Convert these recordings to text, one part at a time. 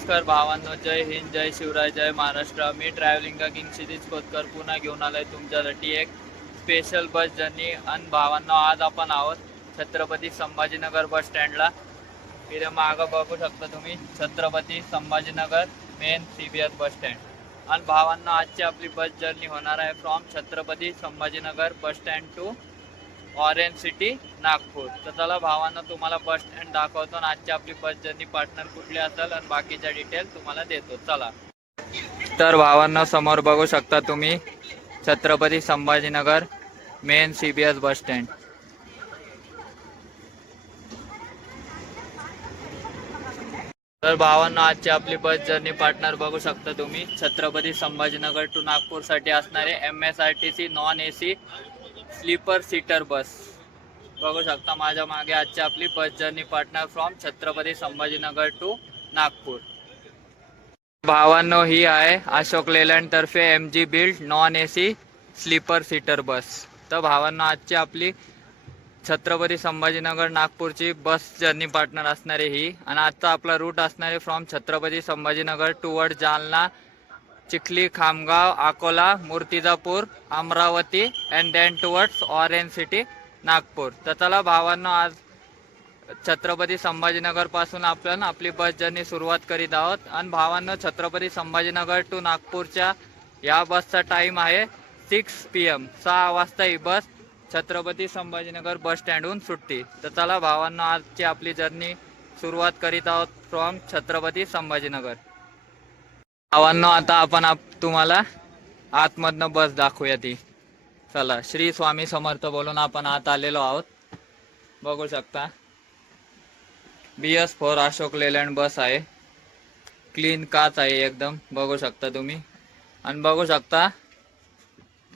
नमस्कार भावांनो, जय हिंद, जय शिवराय, जय महाराष्ट्र. मी travelling king क्षितिज खोतकर पुन्हा घेऊन आलोय तुमच्यासाठी एक स्पेशल बस जर्नी. आणि भावांनो, आज आपण आहोत छत्रपती संभाजीनगर बस स्टँडला. इथे मागं बघू शकता तुम्ही Chhatrapati Sambhajinagar main CBS bus stand. आणि भावांनो, आजची आपली बस जर्नी होणार आहे from Chhatrapati Sambhajinagar bus stand to orange city Nagpur. तर चला भावांना तुम्हाला बस स्टँड दाखवतो आणि आजची आपली बस जर्नी पार्टनर कुठली असेल आणि बाकीच्या डिटेल तुम्हाला देतो. चला. तर भावांना समोर बघू शकता तुम्ही Chhatrapati Sambhajinagar main CBS bus stand. तर भावांना आजची आपली बस जर्नी पार्टनर बघू शकता तुम्ही छत्रपती संभाजीनगर टू नागपूरसाठी असणारे MSRTC non AC sleeper seater bus बघू शकता माझ्या मागे. आजची आपली bus journey partner from Chhatrapati Sambhajinagar to Nagpur. भावांनो, ही आहे अशोक लेलँड तर्फे MG build non AC sleeper seater bus. तर भावांनो, आजची आपली छत्रपती संभाजीनगर नागपूरची बस जर्नी पार्टनर असणारे ही. आणि आजचा आपला रूट असणारे from Chhatrapati Sambhajinagar toward Jalna, Chikhli, Khamgaon, Akola, Murtizapur, Amravati and then towards orange city Nagpur. तर चला भावांनो, आज छत्रपती संभाजीनगर पासून आपण आपली बस जर्नी सुरुवात करीत आहोत. आणि भावांनो, छत्रपती संभाजीनगर टू नागपूरच्या या बसचा टाइम आहे 6 PM. 6 वाजता ही बस छत्रपती संभाजीनगर बस स्टँडहून सुटते. तर चला भावांनो, आजची आपली जर्नी सुरुवात करीत आहोत फ्रॉम छत्रपती संभाजीनगर. भावांनो, आता आपण तुम्हाला आतमधनं बस दाखवूया ती. चला. श्री स्वामी समर्थ बोलून आपण आत आलेलो आहोत. बघू शकता BS4 अशोक लेलँड बस आहे. क्लीन काच आहे एकदम, बघू शकता तुम्ही. आणि बघू शकता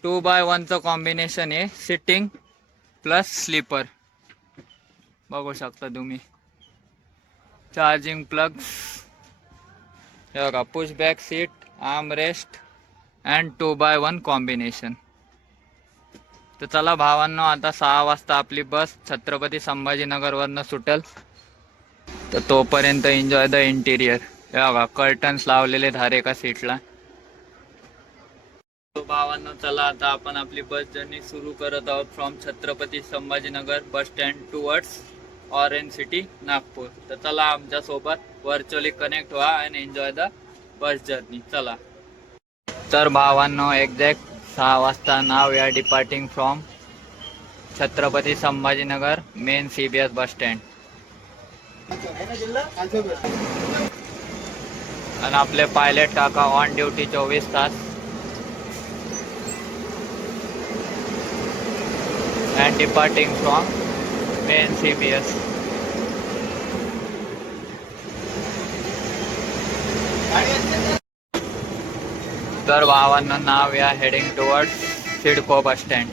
2x1चं कॉम्बिनेशन आहे, सिटिंग प्लस स्लीपर. बघू शकता तुम्ही. चार्जिंग प्लग्स हे बघा, push back seat, arm rest and 2x1 combination. तर चला भावांनो, आता 6 वाजता आपली बस छत्रपती संभाजीनगरवरनं सुटेल. तर तोपर्यंत एन्जॉय द इंटिरियर. हे बघा, कर्टन्स लावलेले धारे का सीटला. तो भावांनो, चला आता आपण आपली बस जर्नी सुरू करत आहोत from Chhatrapati Sambhajinagar bus stand towards orange city Nagpur. तर चला आमच्या सोबत व्हर्च्युअली कनेक्ट व्हा and enjoy the bus journey. चला. तर भावांनो, एक्झॅक्ट 6 वाजता now we are departing from Chhatrapati Sambhajinagar main CBS bus stand. आणि आपले पायलट काका ऑन ड्युटी 24 तास. And departing from main CBS. तर भावांना now we are heading towards CIDCO bus stand.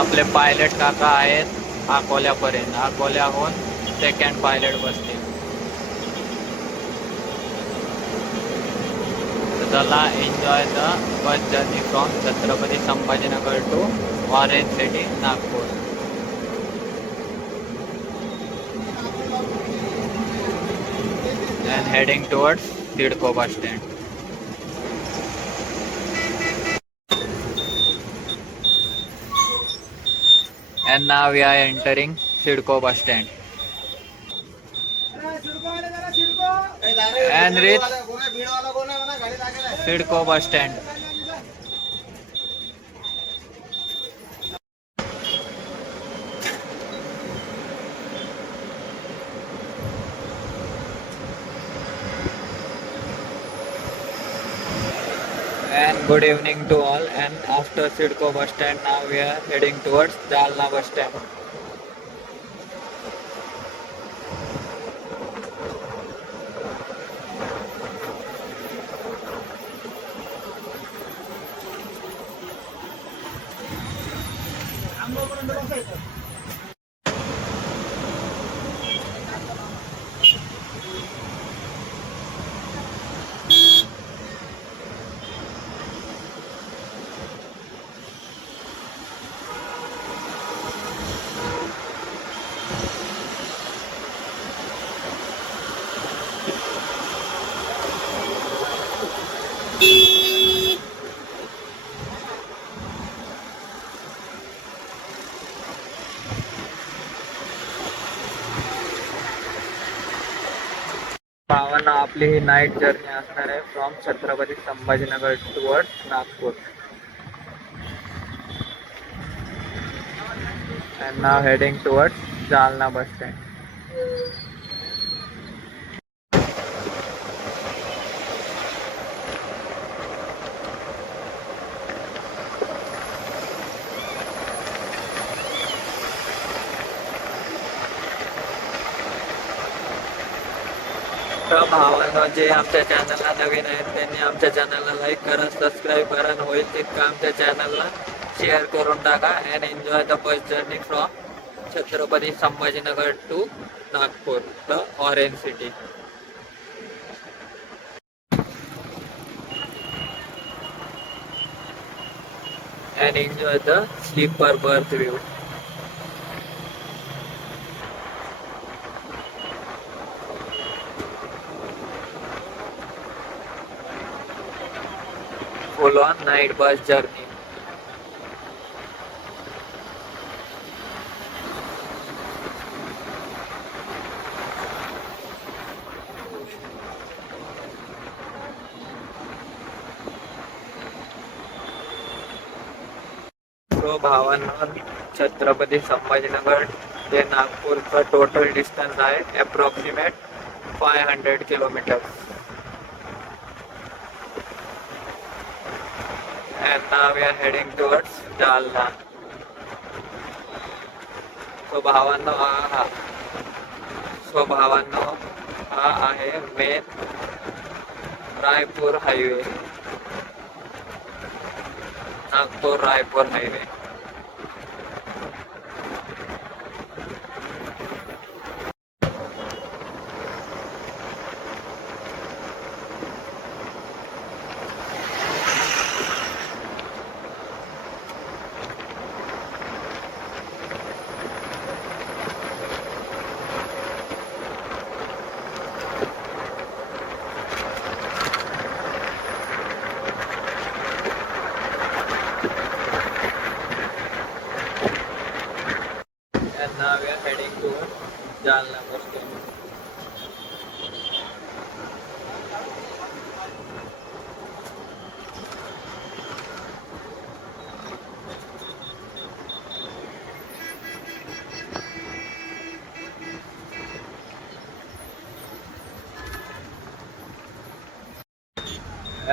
आपले पायलट काका आहेत अकोल्यापर्यंत. अकोल्याहून सेकंड पायलट बसतील. चला, enjoy the bus journey from Chhatrapati Sambhajinagar to orange city Nagpur. and heading towards Sidco bus stand. And now we are entering Sidco bus stand. And reach Sidco bus stand. And good evening to all. And after Sidco bus stand, now we are heading towards Jalna bus stand. भावांना आपली ही night journey असणार आहे from Chhatrapati Sambhajinagar towards Nagpur. And now heading towards Jalna bus stand. तर भावांनो, जे आमच्या चॅनलला नवीन आहेत त्यांनी आमच्या चॅनलला लाईक करा, सबस्क्राईब करा, आणि होईल तितकं आमच्या चॅनलला शेअर करून टाका. And enjoy the bus journey from Chhatrapati Sambhajinagar to Nagpur, the orange city. And enjoy the sleeper berth view. Full on night bus journey. तो भावांना छत्रपती संभाजीनगर ते नागपूरचा टोटल डिस्टन्स आहे approximate 500 kilometre. And now we are heading towards Jalna. So भावांनो हा आहे main Raipur highway, Nagpur Raipur highway. And now we are heading towards Jalna bus stop.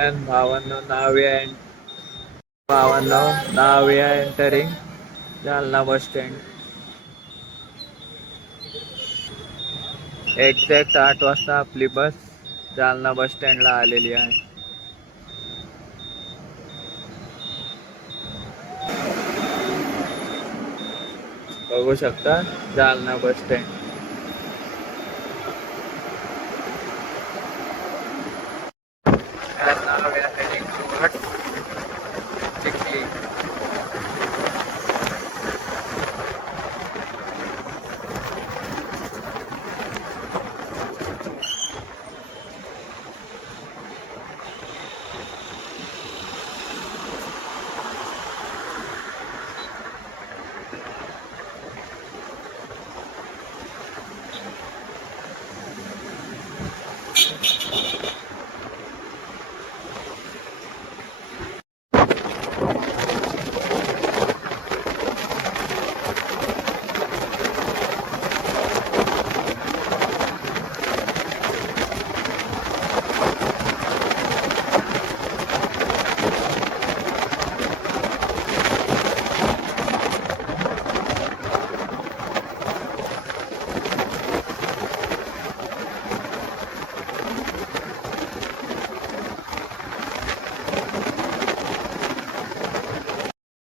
And भावांनो, now we are entering Jalna bus stand. Exact 8 वाजता आपली बस जालना बस स्टँडला आलेली आहे. बघू शकता Jalna bus stand. And now we are heading towards Chikli.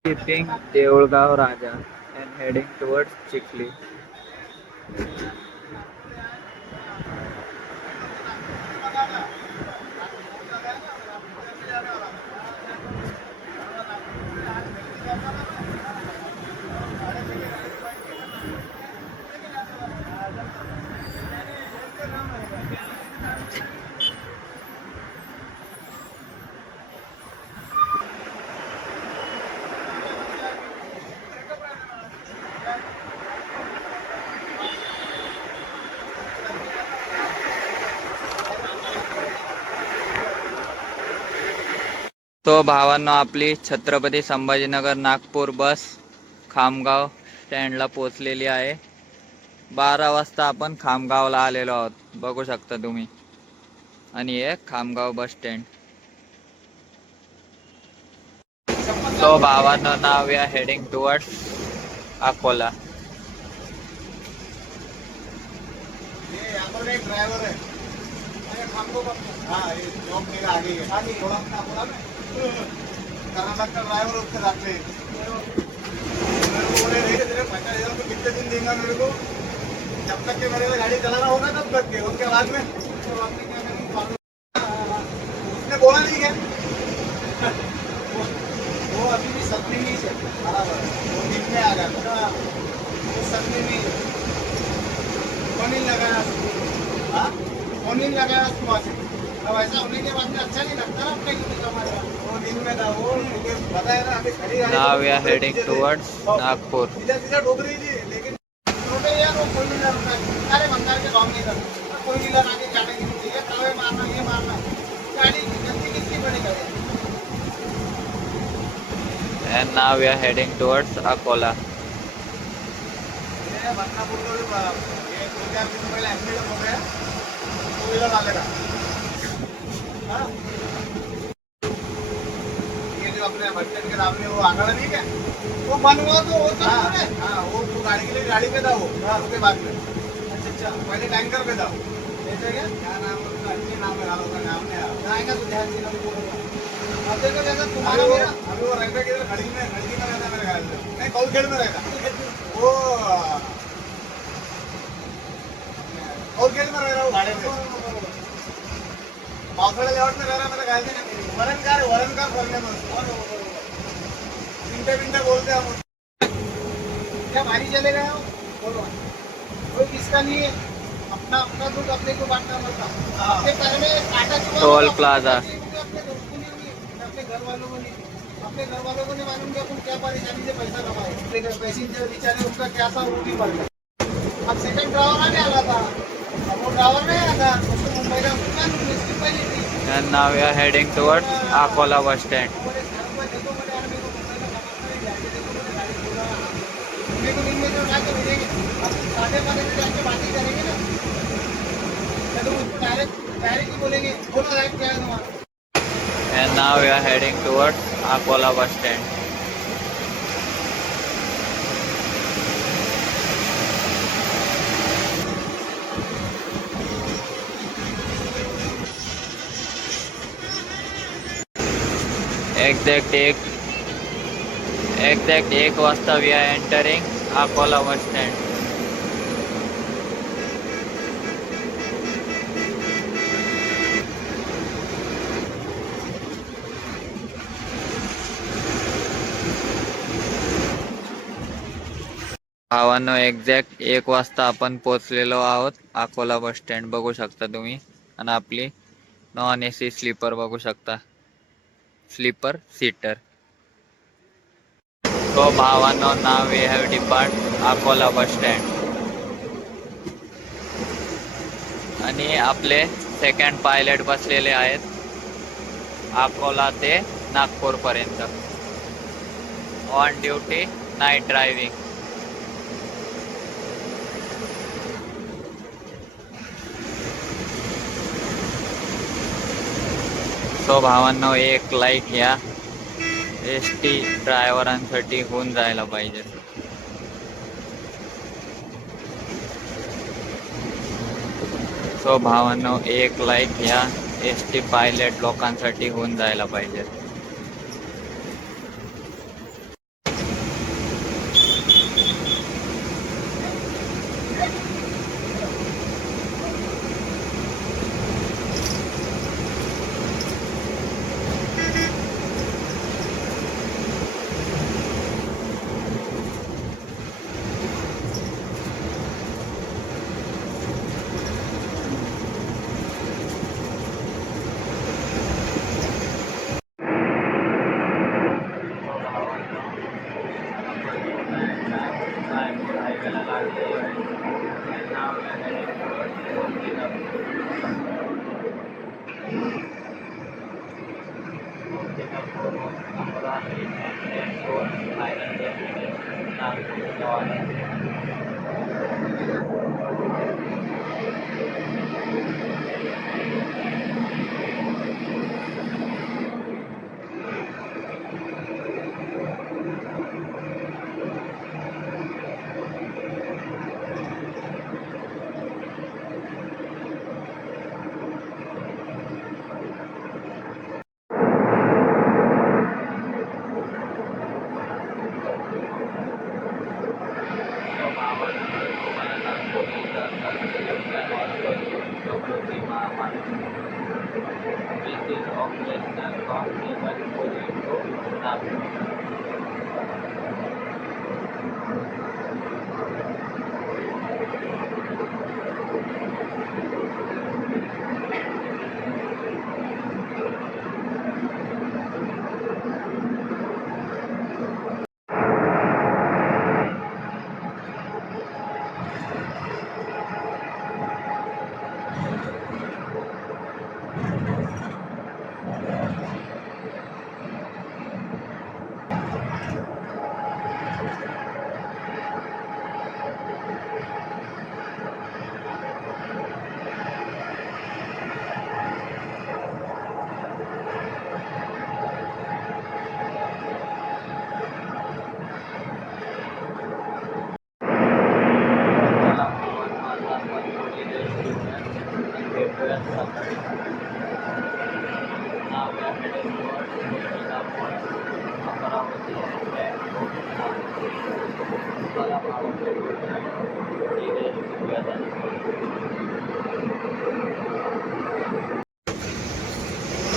Keeping Deolgaon Raja and heading towards Chikli. तो भावांनो आपली छत्रपती संभाजीनगर नागपूर बस खामगाव स्टँडला पोचलेली आहे. 12 वाजता आपण खामगावला आलेलो आहोत, बघू शकता तुम्ही. आणि हे खामगाव बस स्टँड. तो भावांनो now we are heading towards Akola. ये यहाँ पर एक ड्राइवर है, अरे हमको हाँ ये जॉब मेरा आगे है, आगे थोड़ा अपना बोला ना कर्नाटक का ड्राइवर उसके साथ में मेरे को बोले नहीं तेरे 50,000 तो कितने दिन देगा मेरे को, जब तक के मेरे को गाड़ी चलाना होगा तब तक के, उसके बाद में उसने बोला नहीं क्या वो अभी भी सदमे में ही है बराबर, वो दिन में आ गया वो सदमे में फोन ही लगाया, हाँ फोन ही लगाया सुबह से. अब ऐसा होने के बाद में अच्छा नहीं लगता ना अपने यूट्यूब हमारा. वो दिन में था वो मुझे पता है ना अभी खड़ी गाड़ी. Now we are heading towards Nagpur. सीधा सीधा ठोक रही थी लेकिन छोटे यार वो फोर व्हीलर होता है, अरे बंगाल के काम नहीं करता फोर व्हीलर आगे जाने की नहीं चाहिए, तवे मारना ये मारना गाड़ी गलती किसकी बड़ी गाड़ी. And now we are heading towards Akola. ये बदनापुर को ये 2-4 दिन पहले एक्सीडेंट हो गया फोर व्हीलर वाले का. हाँ ये जो अपने बस स्टैंड के सामने वो आंगन नहीं क्या वो बन हुआ तो होता है. हाँ वो गाड़ी के लिए गाड़ी पे था वो, उसके बाद में अच्छा पहले टैंकर पे था वो. ऐसे क्या नाम उसका, अच्छे नाम है उसका नाम नहीं आएगा तो ध्यान देना बोलूँगा. अब देखो जैसा तुम्हारा मेरा अभी वो रहता किधर खड़ी में रहता मेरे ख्याल से, नहीं कौलखेड़ में रहता वो, कौलखेड़ में रह रहा हूँ गाड़ी में पावसाळ्या लेआउट में रह रहा मेरे ख्याल से. वरणकार भरने में मिनटे मिनटे बोलते हम क्या भारी चले गए हो बोलो, कोई किसका नहीं है, अपना अपना दुख अपने को बांटना पड़ता. अपने घर में काटा चुका टोल प्लाजा. अपने दोस्तों को नहीं, अपने घर वालों को नहीं, अपने घर वालों को नहीं मालूम कि अपन क्या परेशानी से पैसा कमाए. पैसेंजर बेचारे उनका क्या था वो भी पड़ गया. अब सेकंड ड्राइवर आने आला था, अब वो ड्राइवर नहीं आता उसको मुंबई का मुश्किल पहली थी. And now we are heading towards Akola bus stand. And now we are heading towards Akola bus stand. Exact 1 वाजता we are entering Akola bus stand. भावांनो एक्झॅक्ट 1 वाजता आपण पोचलेलो आहोत अकोला बस स्टँड, बघू शकता तुम्ही. आणि आपली नॉन एसी स्लीपर बघू शकता, स्लीपर सीटर. तो भावांनो now we have depart Akola bus stand. आणि आपले सेकंड पायलट बसलेले आहेत अकोला ते नागपूर पर्यंत, ऑन ड्युटी नाईट ड्रायव्हिंग. तो भावांनो एक लाईक या ST ड्रायव्हरांसाठी होऊन जायला पाहिजे. तो भावांनो एक लाईक या ST पायलट लोकांसाठी होऊन जायला पाहिजे.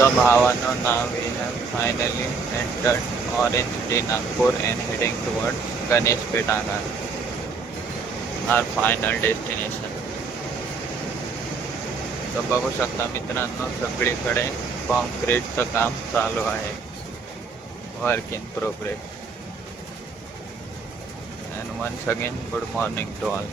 So Bhavano, now we have finally entered Orange City, Nagpur and heading towards Ganesh Petagar, our final destination. तर बघू शकता मित्रांनो, सगळीकडे कॉन्क्रीटचं काम चालू आहे. Work in progress. And once again, good morning to all.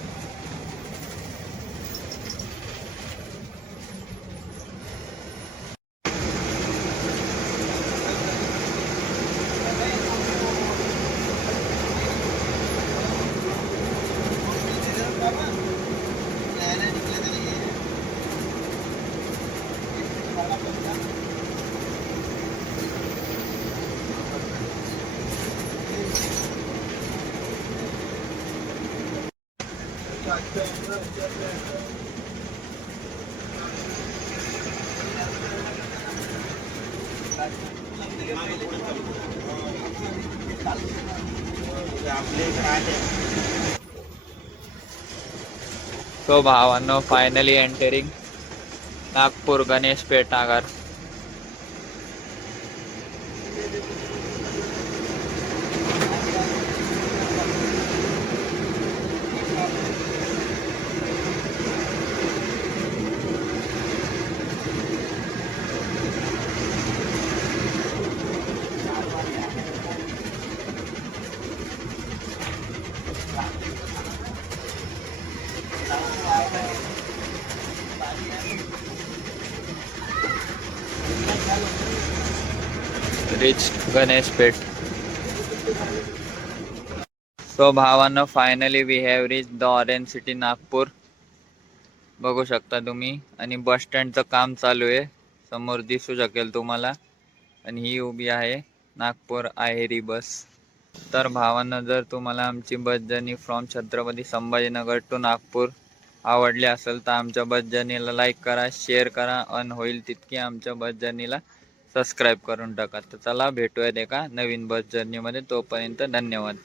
So Bhavano, finally entering Nagpur Ganesh Petagar. Reached Ganesh Pet. So Bhavano, finally we have reached the Orange City Nagpur. बघू शकता तुम्ही, आणि बस स्टँडचं काम चालू आहे, समोर दिसू शकेल तुम्हाला. आणि ही उभी आहे नागपूर आहेरी बस. तर भावांनो, जर तुम्हाला आमची bus journey from Chhatrapati Sambhajinagar to Nagpur आवडली असेल तर आमच्या बस जर्नीला लाईक करा, शेअर करा, आणि होईल तितकी आमच्या बस जर्नीला सबस्क्राईब करून टाका. तर चला भेटूयात एका नवीन बस जर्नीमध्ये. तोपर्यंत धन्यवाद.